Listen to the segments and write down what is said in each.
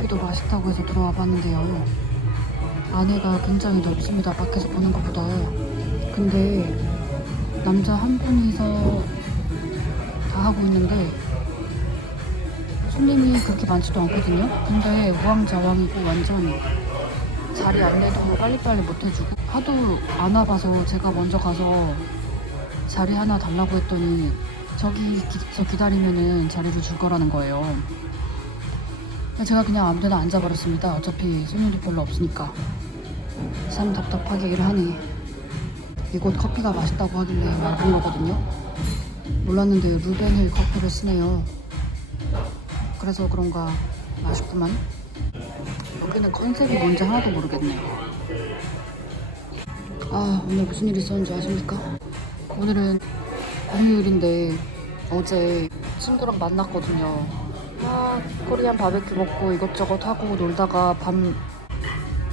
커피도 맛있다고 해서 들어와 봤는데요. 안에가 굉장히 넓습니다. 밖에서 보는 것보다. 근데 남자 한 분이서 다 하고 있는데 손님이 그렇게 많지도 않거든요. 근데 우왕좌왕이고 완전 자리 안내도 빨리빨리 못 해주고 하도 안 와봐서 제가 먼저 가서 자리 하나 달라고 했더니 저기서 기다리면은 자리를 줄 거라는 거예요. 제가 그냥 아무데나 앉아버렸습니다. 어차피 손님이 별로 없으니까. 참 답답하게 일을 하네. 이곳 커피가 맛있다고 하길래 와본 거거든요. 몰랐는데 루벤힐 커피를 쓰네요. 그래서 그런가 맛있구만. 여기는 컨셉이 뭔지 하나도 모르겠네요. 아, 오늘 무슨 일이 있었는지 아십니까? 오늘은 공휴일인데 어제 친구랑 만났거든요. 코리안 바베큐 먹고 이것저것 하고 놀다가 밤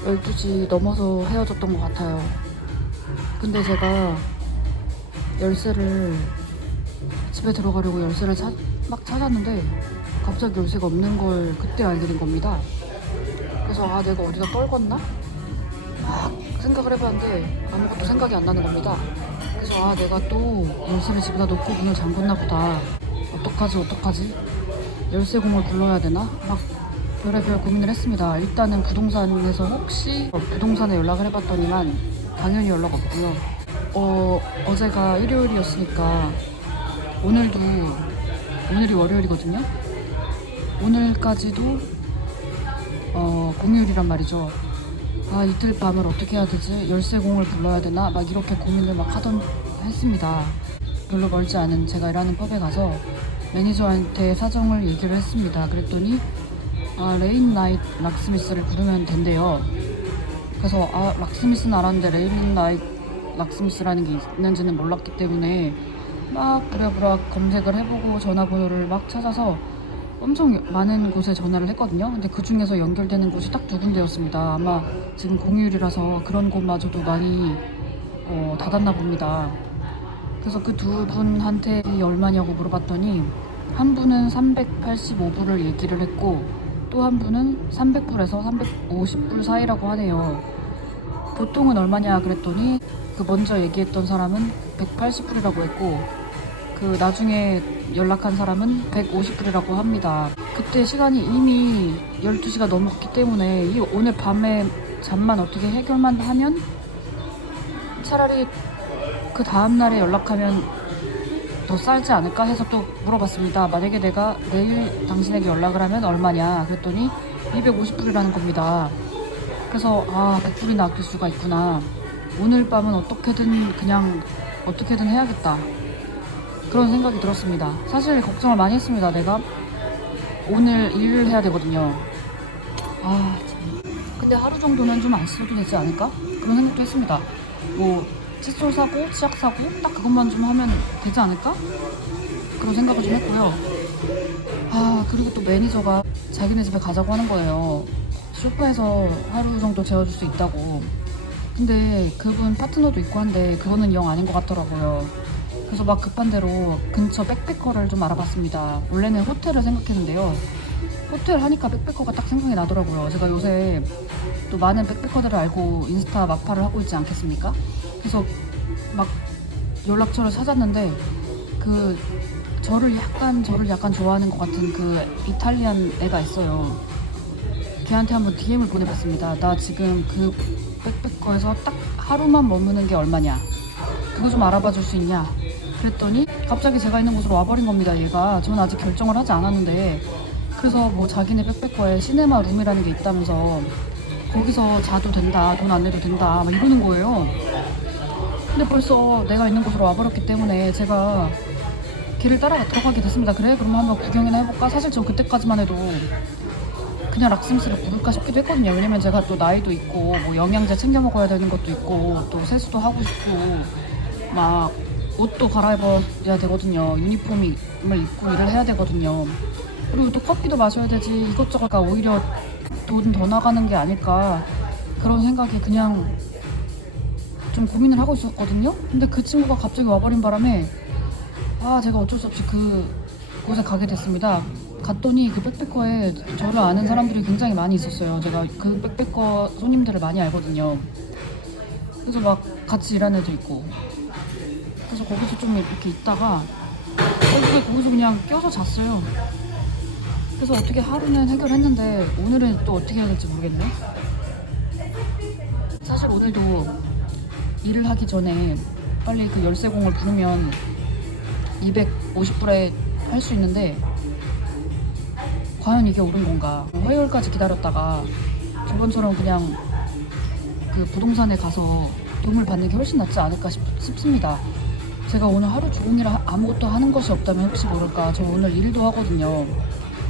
12시 넘어서 헤어졌던 것 같아요. 근데 제가 열쇠를 집에 들어가려고 열쇠를 막 찾았는데 갑자기 열쇠가 없는 걸 그때 알게 된 겁니다. 그래서 내가 어디다 떨궜나? 막 생각을 해봤는데 아무것도 생각이 안 나는 겁니다. 그래서 내가 또 열쇠를 집에다 놓고 문을 잠궜나 보다. 어떡하지? 열쇠공을 불러야 되나? 막 별의별 고민을 했습니다. 일단은 부동산에서 혹시 부동산에 연락을 해봤더니만 당연히 연락 없고요. 어제가 일요일이었으니까 오늘이 월요일이거든요. 오늘까지도 공휴일이란 말이죠. 이틀 밤을 어떻게 해야 되지? 열쇠공을 불러야 되나? 막 이렇게 고민을 막 했습니다. 별로 멀지 않은 제가 일하는 펍에 가서 매니저한테 사정을 얘기를 했습니다. 그랬더니 레인 나이트 락스미스를 부르면 된대요. 그래서 락스미스는 알았는데 레인 나이트 락스미스라는 게 있는지는 몰랐기 때문에 막 부랴부랴 검색을 해보고 전화번호를 막 찾아서 엄청 많은 곳에 전화를 했거든요. 근데 그 중에서 연결되는 곳이 딱 두 군데였습니다. 아마 지금 공휴일이라서 그런 곳마저도 많이 닫았나 봅니다. 그래서 그 두 분한테 얼마냐고 물어봤더니 한 분은 385불을 얘기를 했고 또 한 분은 300불에서 350불 사이라고 하네요. 보통은 얼마냐 그랬더니 그 먼저 얘기했던 사람은 180불이라고 했고 그 나중에 연락한 사람은 150불이라고 합니다. 그때 시간이 이미 12시가 넘었기 때문에 오늘 밤에 잠만 어떻게 해결만 하면 차라리 그 다음날에 연락하면 더 싸지 않을까 해서 또 물어봤습니다. 만약에 내가 내일 당신에게 연락을 하면 얼마냐 그랬더니 250불이라는 겁니다. 그래서 100불이나 아낄 수가 있구나. 오늘 밤은 어떻게든 해야겠다. 그런 생각이 들었습니다. 사실 걱정을 많이 했습니다. 내가 오늘 일을 해야 되거든요. 참. 근데 하루 정도는 좀 안 써도 되지 않을까? 그런 생각도 했습니다. 칫솔 사고 치약 사고 딱 그것만 좀 하면 되지 않을까? 그런 생각을 좀 했고요. 그리고 또 매니저가 자기네 집에 가자고 하는 거예요. 소파에서 하루 정도 재워줄 수 있다고. 근데 그분 파트너도 있고 한데 그거는 영 아닌 것 같더라고요. 그래서 막 급한 대로 근처 백패커를 좀 알아봤습니다. 원래는 호텔을 생각했는데요. 호텔 하니까 백패커가 딱 생각이 나더라고요. 제가 요새 또 많은 백패커들을 알고 인스타 마파를 하고 있지 않겠습니까? 그래서 막 연락처를 찾았는데 저를 약간 좋아하는 것 같은 그 이탈리안 애가 있어요. 걔한테 한번 DM을 보내봤습니다. 나 지금 그 백패커에서 딱 하루만 머무는 게 얼마냐? 그거 좀 알아봐 줄 수 있냐? 그랬더니 갑자기 제가 있는 곳으로 와버린 겁니다. 얘가. 전 아직 결정을 하지 않았는데 그래서 자기네 백패커에 시네마 룸이라는 게 있다면서 거기서 자도 된다, 돈 안 내도 된다 막 이러는 거예요. 근데 벌써 내가 있는 곳으로 와버렸기 때문에 제가 길을 따라 들어가게 됐습니다. 그래? 그러면 한번 구경이나 해볼까? 사실 저 그때까지만 해도 그냥 락스미스를 부를까 싶기도 했거든요. 왜냐면 제가 또 나이도 있고 영양제 챙겨 먹어야 되는 것도 있고 또 세수도 하고 싶고 막 옷도 갈아입어야 되거든요. 유니폼을 입고 일을 해야 되거든요. 그리고 또 커피도 마셔야 되지. 이것저것가 오히려 돈 더 나가는 게 아닐까 그런 생각이 그냥 좀 고민을 하고 있었거든요. 근데 그 친구가 갑자기 와버린 바람에 제가 어쩔 수 없이 그 곳에 가게 됐습니다. 갔더니 그 백패커에 저를 아는 사람들이 굉장히 많이 있었어요. 제가 그 백패커 손님들을 많이 알거든요. 그래서 막 같이 일하는 애도 있고, 그래서 거기서 좀 이렇게 있다가 거기서 그냥 껴서 잤어요. 그래서 어떻게 하루는 해결했는데 오늘은 또 어떻게 해야 될지 모르겠네. 사실 오늘도 일을 하기 전에 빨리 그 열쇠공을 부르면 250불에 할 수 있는데 과연 이게 옳은 건가. 화요일까지 기다렸다가 저번처럼 그냥 그 부동산에 가서 도움을 받는 게 훨씬 낫지 않을까 싶습니다. 제가 오늘 하루 종일 아무것도 하는 것이 없다면 혹시 모를까. 저 오늘 일도 하거든요.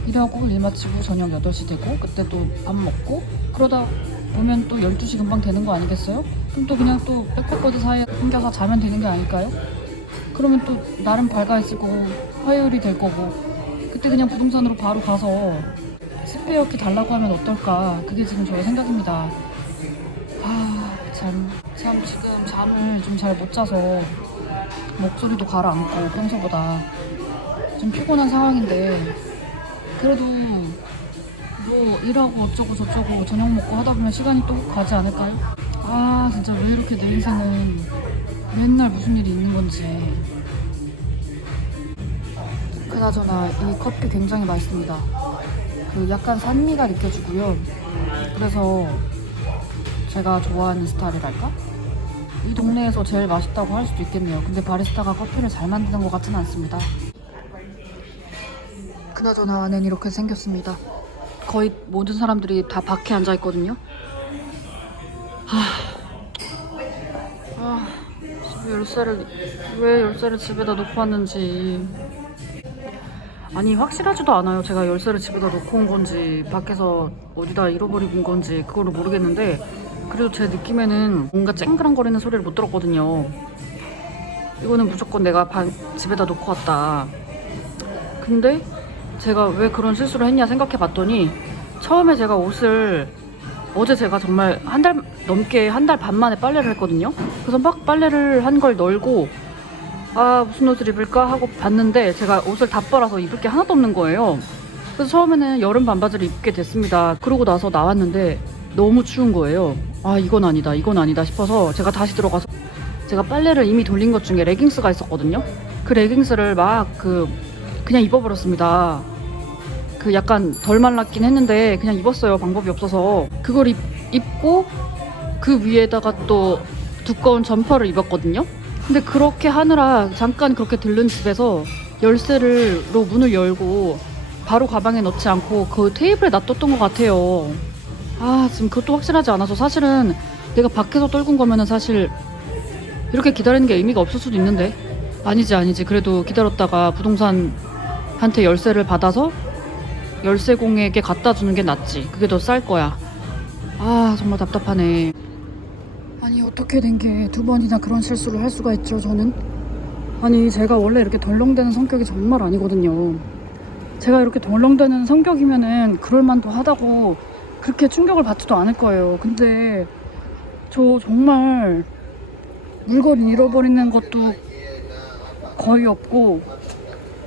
일하고 일 마치고 저녁 8시 되고 그때 또 밥 먹고 그러다 보면 또 12시 금방 되는 거 아니겠어요? 그럼 또 그냥 또 백패커들 사이에 숨겨서 자면 되는 게 아닐까요? 그러면 또 나름 밝아있을 거고 화요일이 될 거고 그때 그냥 부동산으로 바로 가서 스페어 키 달라고 하면 어떨까. 그게 지금 저의 생각입니다. 참 지금 잠을 좀 잘 못 자서 목소리도 가라앉고 평소보다 좀 피곤한 상황인데 그래도 뭐 일하고 어쩌고 저쩌고 저녁 먹고 하다 보면 시간이 또 가지 않을까요? 진짜 왜 이렇게 내 인생은 맨날 무슨 일이 있는 건지. 그나저나 이 커피 굉장히 맛있습니다. 그 약간 산미가 느껴지고요. 그래서 제가 좋아하는 스타일이랄까? 이 동네에서 제일 맛있다고 할 수도 있겠네요. 근데 바리스타가 커피를 잘 만드는 것 같지는 않습니다. 그나저나 안엔 이렇게 생겼습니다. 거의 모든 사람들이 다 밖에 앉아 있거든요. 왜 열쇠를 집에다 놓고 왔는지. 아니 확실하지도 않아요. 제가 열쇠를 집에다 놓고 온 건지 밖에서 어디다 잃어버리고 온 건지 그거를 모르겠는데 그래도 제 느낌에는 뭔가 쨍그랑거리는 소리를 못 들었거든요. 이거는 무조건 내가 집에다 놓고 왔다. 근데 제가 왜 그런 실수를 했냐 생각해 봤더니 처음에 제가 옷을 어제 제가 정말 한 달 반 만에 빨래를 했거든요. 그래서 막 빨래를 한 걸 널고 무슨 옷을 입을까 하고 봤는데 제가 옷을 다 빨아서 입을 게 하나도 없는 거예요. 그래서 처음에는 여름 반바지를 입게 됐습니다. 그러고 나서 나왔는데 너무 추운 거예요. 이건 아니다 싶어서 제가 다시 들어가서 제가 빨래를 이미 돌린 것 중에 레깅스가 있었거든요. 그 레깅스를 그냥 입어버렸습니다. 그 약간 덜 말랐긴 했는데 그냥 입었어요. 방법이 없어서. 그걸 입고 그 위에다가 또 두꺼운 점퍼를 입었거든요. 근데 그렇게 하느라 잠깐 그렇게 들른 집에서 열쇠로 문을 열고 바로 가방에 넣지 않고 그 테이블에 놔뒀던 것 같아요. 지금 그것도 확실하지 않아서 사실은 내가 밖에서 떨군 거면은 사실 이렇게 기다리는 게 의미가 없을 수도 있는데 아니지. 그래도 기다렸다가 부동산한테 열쇠를 받아서 열쇠공에게 갖다 주는 게 낫지. 그게 더 쌀 거야. 정말 답답하네. 아니 어떻게 된 게 2번이나 그런 실수를 할 수가 있죠. 저는 제가 원래 이렇게 덜렁대는 성격이 정말 아니거든요. 제가 이렇게 덜렁대는 성격이면은 그럴만도 하다고 그렇게 충격을 받지도 않을 거예요. 근데 저 정말 물건 잃어버리는 것도 거의 없고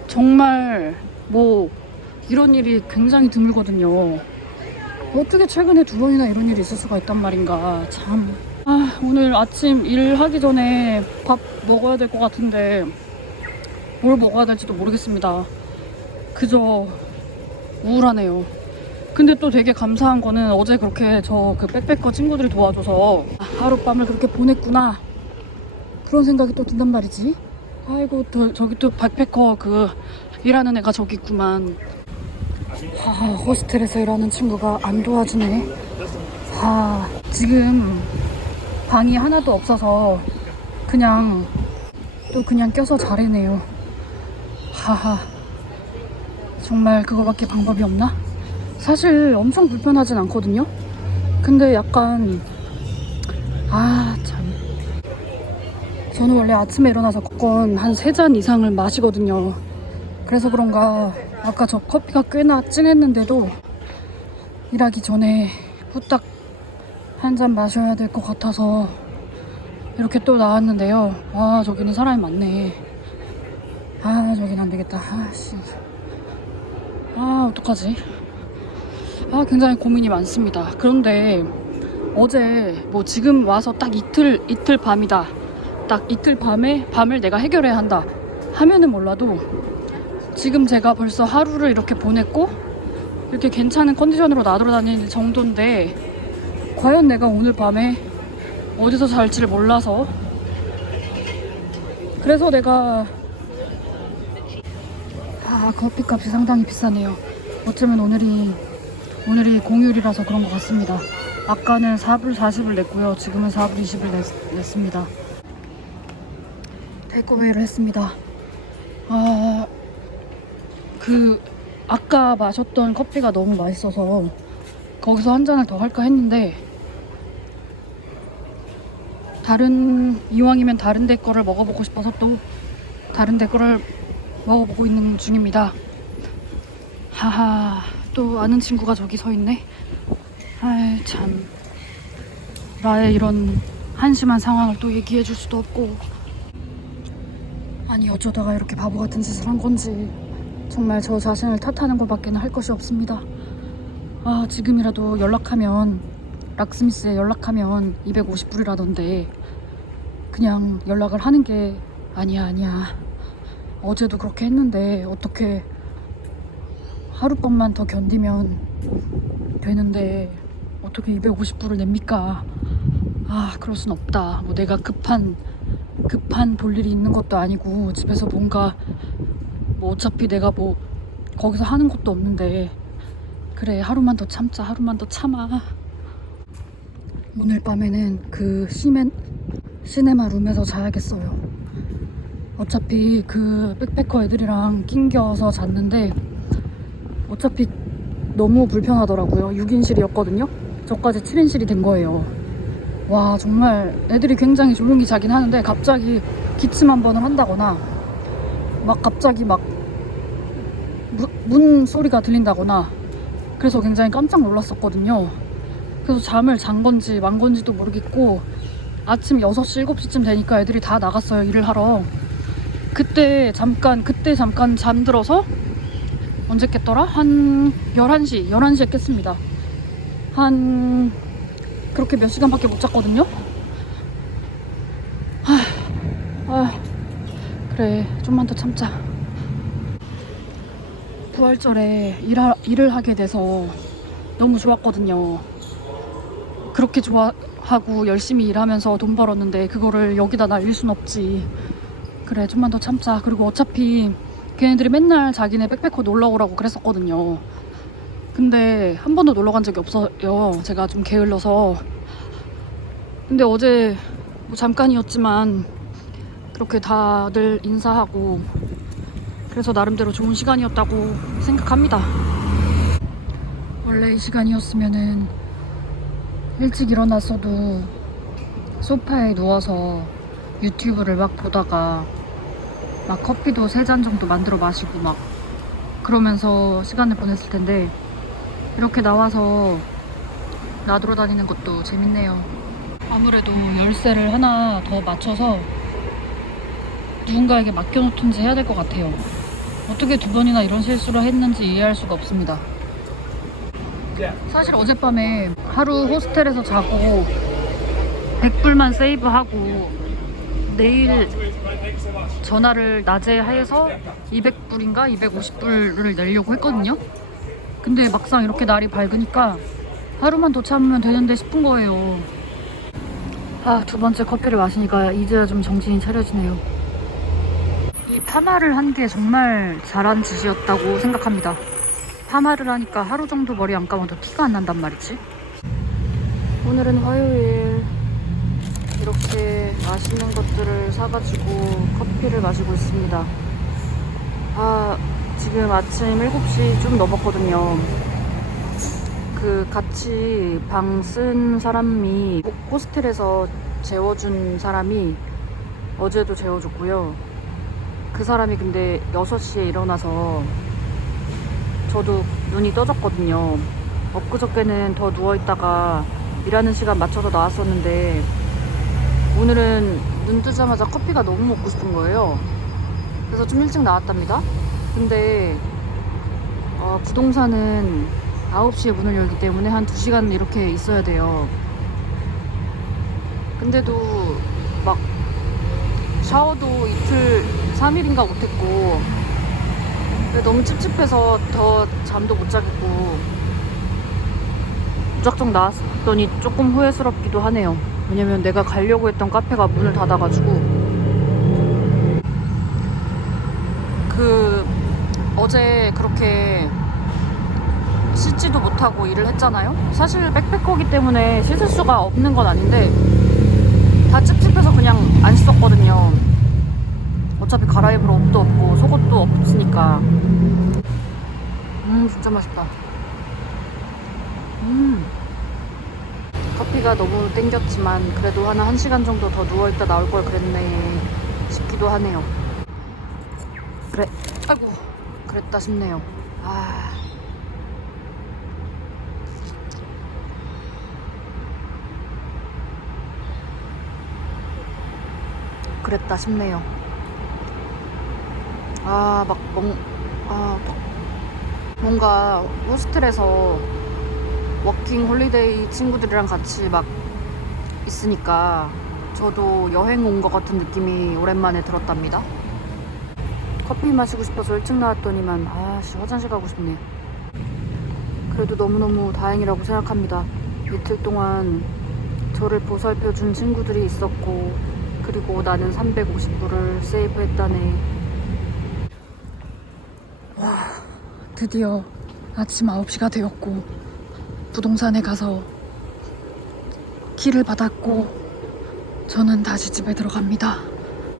정말 이런 일이 굉장히 드물거든요. 어떻게 최근에 2번이나 이런 일이 있을 수가 있단 말인가. 참. 오늘 아침 일하기 전에 밥 먹어야 될 것 같은데 뭘 먹어야 될지도 모르겠습니다. 그저 우울하네요. 근데 또 되게 감사한 거는 어제 그렇게 그 백패커 친구들이 도와줘서 하룻밤을 그렇게 보냈구나 그런 생각이 또 든단 말이지. 아이고 저기 또 백패커 일하는 애가 저기 있구만. 호스텔에서 일하는 친구가 안 도와주네. 지금 방이 하나도 없어서 그냥 껴서 자래네요. 정말 그거밖에 방법이 없나? 사실 엄청 불편하진 않거든요. 근데 약간 참. 저는 원래 아침에 일어나서 무조건 한 3잔 이상을 마시거든요. 그래서 그런가 아까 저 커피가 꽤나 진했는데도 일하기 전에 후딱 한 잔 마셔야 될 것 같아서 이렇게 또 나왔는데요. 저기는 사람이 많네. 저긴 안 되겠다. 아, 어떡하지? 아, 굉장히 고민이 많습니다. 그런데 어제 뭐 지금 와서 딱 이틀 밤이다. 딱 이틀 밤을 내가 해결해야 한다 하면은 몰라도 지금 제가 벌써 하루를 이렇게 보냈고 이렇게 괜찮은 컨디션으로 나돌아다니는 정도인데 과연 내가 오늘 밤에 어디서 잘지를 몰라서 그래서 내가 커피값이 상당히 비싸네요. 어쩌면 오늘이 공휴일이라서 그런 것 같습니다. 아까는 4불 40을 냈고요. 지금은 4불 20을 냈습니다. 테이크어웨이를 했습니다. 아까 마셨던 커피가 너무 맛있어서 거기서 한 잔을 더 할까 했는데 이왕이면 다른 데 거를 먹어보고 싶어서 또 다른 데 거를 먹어보고 있는 중입니다. 하하, 또 아는 친구가 저기 서 있네. 아이 참, 나의 이런 한심한 상황을 또 얘기해 줄 수도 없고. 아니 어쩌다가 이렇게 바보 같은 짓을 한 건지 정말 저 자신을 탓하는 것밖에 할 것이 없습니다. 지금이라도 락스미스에 연락하면 250불이라던데 그냥 연락을 하는 게 아니야. 어제도 그렇게 했는데 어떻게 하룻밤만 더 견디면 되는데 어떻게 250불을 냅니까? 그럴 순 없다. 뭐 내가 급한 볼 일이 있는 것도 아니고 집에서 뭔가 뭐 어차피 내가 뭐 거기서 하는 것도 없는데 그래 하루만 더 참자. 하루만 더 참아. 오늘 밤에는 그 시네마 룸에서 자야겠어요. 어차피 그 백패커 애들이랑 낑겨서 잤는데 어차피 너무 불편하더라고요. 6인실이었거든요. 저까지 7인실이 된 거예요. 와 정말 애들이 굉장히 조용히 자긴 하는데 갑자기 기침 한 번을 한다거나 막 갑자기 막 문 소리가 들린다거나 그래서 굉장히 깜짝 놀랐었거든요. 그래서 잠을 잔 건지 만 건지도 모르겠고 아침 6시 7시쯤 되니까 애들이 다 나갔어요. 일을 하러. 그때 잠깐 잠들어서 언제 깼더라? 한 11시에 깼습니다. 그렇게 몇 시간밖에 못 잤거든요. 그래 좀만 더 참자. 부활절에 일을 하게 돼서 너무 좋았거든요. 그렇게 좋아하고 열심히 일하면서 돈 벌었는데 그거를 여기다 날릴 순 없지. 그래 좀만 더 참자. 그리고 어차피 걔네들이 맨날 자기네 백패커 놀러 오라고 그랬었거든요. 근데 한 번도 놀러 간 적이 없어요. 제가 좀 게을러서. 근데 어제 뭐 잠깐이었지만 그렇게 다들 인사하고 그래서 나름대로 좋은 시간이었다고 생각합니다. 원래 이 시간이었으면은 일찍 일어났어도 소파에 누워서 유튜브를 막 보다가 막 커피도 3잔 정도 만들어 마시고 막 그러면서 시간을 보냈을 텐데 이렇게 나와서 나돌아다니는 것도 재밌네요. 아무래도 열쇠를 하나 더 맞춰서 누군가에게 맡겨놓든지 해야 될 것 같아요. 어떻게 2번이나 이런 실수를 했는지 이해할 수가 없습니다. 사실 어젯밤에 하루 호스텔에서 자고 100불만 세이브하고 내일 전화를 낮에 해서 200불인가 250불을 내려고 했거든요. 근데 막상 이렇게 날이 밝으니까 하루만 더 참으면 되는데 싶은 거예요. 2번째 커피를 마시니까 이제야 좀 정신이 차려지네요. 이 파마를 한 게 정말 잘한 짓이었다고 생각합니다. 파마를 하니까 하루 정도 머리 안 감아도 티가 안 난단 말이지. 오늘은 화요일. 이렇게 맛있는 것들을 사가지고 커피를 마시고 있습니다. 지금 아침 7시 좀 넘었거든요. 같이 방 쓴 사람이 호스텔에서 재워준 사람이 어제도 재워줬고요. 그 사람이 근데 6시에 일어나서 저도 눈이 떠졌거든요. 엊그저께는 더 누워있다가 일하는 시간 맞춰서 나왔었는데 오늘은 눈 뜨자마자 커피가 너무 먹고 싶은 거예요. 그래서 좀 일찍 나왔답니다. 근데 부동산은 9시에 문을 열기 때문에 한 2시간 이렇게 있어야 돼요. 근데도 막 샤워도 이틀, 3일인가 못했고, 너무 찝찝해서 더 잠도 못 자겠고, 무작정 나왔더니 조금 후회스럽기도 하네요. 왜냐면 내가 가려고 했던 카페가 문을 닫아가지고. 어제 그렇게 씻지도 못하고 일을 했잖아요. 사실 백패커기 때문에 씻을 수가 없는 건 아닌데 다 찝찝해서 그냥 안 씻었거든요. 어차피 갈아입을 옷도 없고 속옷도 없으니까. 진짜 맛있다. 커피가 너무 땡겼지만 그래도 한 1시간 정도 더 누워있다 나올 걸 그랬네 싶기도 하네요. 그래, 아이고, 그랬다 싶네요. 그랬다 싶네요. 뭔가 호스텔에서 워킹 홀리데이 친구들이랑 같이 막 있으니까 저도 여행 온 것 같은 느낌이 오랜만에 들었답니다. 커피 마시고 싶어서 일찍 나왔더니만 화장실 가고 싶네. 그래도 너무너무 다행이라고 생각합니다. 이틀 동안 저를 보살펴준 친구들이 있었고, 그리고 나는 350불을 세이브했다네. 와, 드디어 아침 9시가 되었고 부동산에 가서 키를 받았고 저는 다시 집에 들어갑니다.